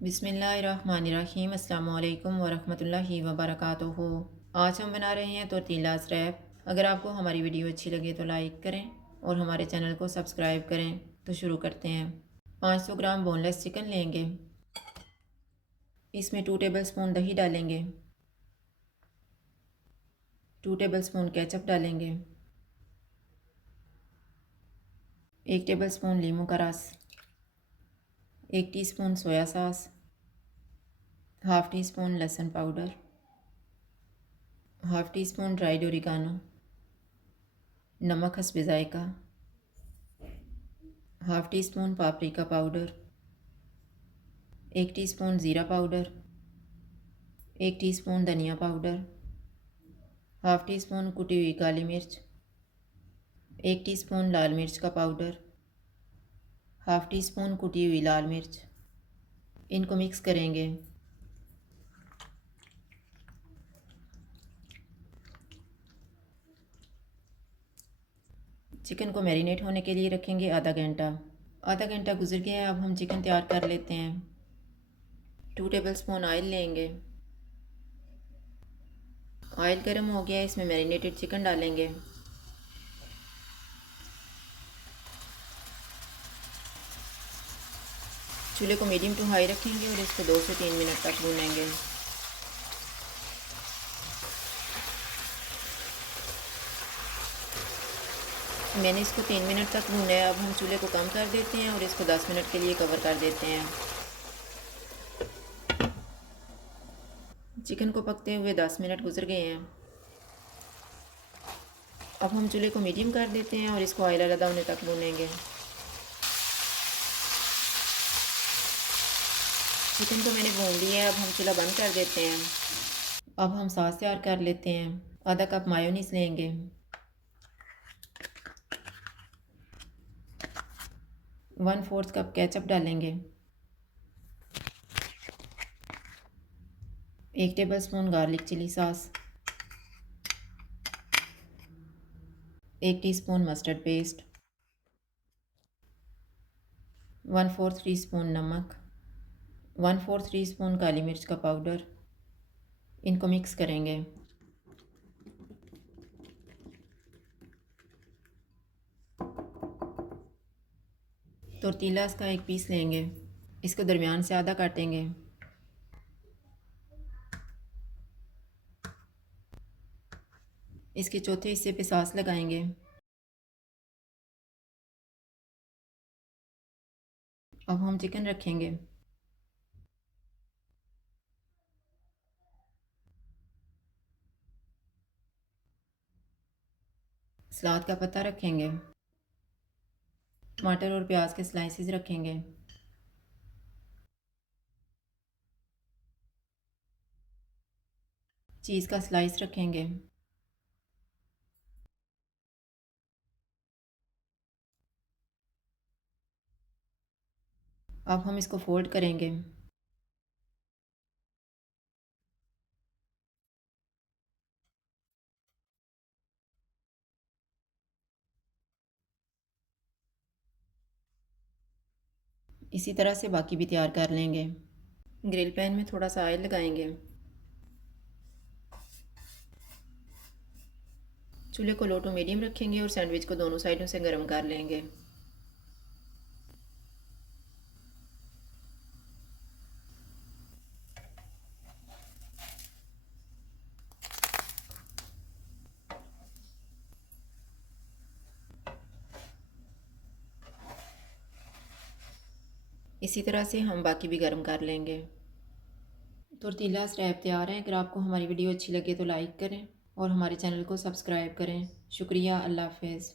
बिस्मिल्लाहिर्रहमानिर्रहीम अस्सलामुअलैकुम वरहमतुल्लाहि वबरकातुहू। आज हम बना रहे हैं तोरतीलास रैप। अगर आपको हमारी वीडियो अच्छी लगे तो लाइक करें और हमारे चैनल को सब्सक्राइब करें। तो शुरू करते हैं। 500 ग्राम बोनलेस चिकन लेंगे। इसमें 2 टेबलस्पून दही डालेंगे, 2 टेबलस्पून केचप डालेंगे, 1 टेबलस्पून लीमू का रस, 1 teaspoon soya sauce, half teaspoon लहसुन powder, half teaspoon dried oregano, नमक हस्बे ज़ायका, half teaspoon paprika powder, 1 teaspoon ज़ीरा पाउडर, 1 टीस्पून धनिया पाउडर, हाफ़ टी स्पून कुटी हुई काली मिर्च, 1 टीस्पून लाल मिर्च का पाउडर, हाफ़ टी स्पून कुटी हुई लाल मिर्च। इनको मिक्स करेंगे। चिकन को मैरिनेट होने के लिए रखेंगे आधा घंटा गुजर गया है। अब हम चिकन तैयार कर लेते हैं। 2 टेबलस्पून ऑयल लेंगे। ऑयल गर्म हो गया, इसमें मैरिनेटेड चिकन डालेंगे। चूल्हे को मीडियम टू हाई रखेंगे और इसको 2 से 3 मिनट तक भूनेंगे। मैंने इसको 3 मिनट तक भूना है। अब हम चूल्हे को कम कर देते हैं और इसको 10 मिनट के लिए कवर कर देते हैं। चिकन को पकते हुए 10 मिनट गुजर गए हैं। अब हम चूल्हे को मीडियम कर देते हैं और इसको ऑयल अलग होने तक भूनेंगे। चिकन को मैंने भून लिया है। अब हम चूल्हा बंद कर देते हैं। अब हम सॉस तैयार कर लेते हैं। आधा कप मायोनीज़ लेंगे, 1/4 कप केचप डालेंगे, 1 tablespoon garlic chilli sauce, 1 teaspoon mustard paste, 1/4 teaspoon नमक, 1/4 टीस्पून काली मिर्च का पाउडर। इनको मिक्स करेंगे। तोरतीलास का एक पीस लेंगे, इसको दरमियान से आधा काटेंगे। इसके चौथे हिस्से पे सॉस लगाएंगे। अब हम चिकन रखेंगे। सलाद का पत्ता रखेंगे। टमाटर और प्याज के स्लाइसेस रखेंगे। चीज़ का स्लाइस रखेंगे। अब हम इसको फोल्ड करेंगे। इसी तरह से बाकी भी तैयार कर लेंगे। ग्रिल पैन में थोड़ा सा ऑयल लगाएंगे। चूल्हे को लो टू मीडियम रखेंगे और सैंडविच को दोनों साइडों से गर्म कर लेंगे। इसी तरह से हम बाकी भी गर्म कर लेंगे। तोरतीलास रैप तैयार है। अगर आपको हमारी वीडियो अच्छी लगे तो लाइक करें और हमारे चैनल को सब्सक्राइब करें। शुक्रिया। अल्लाह हाफ़िज़।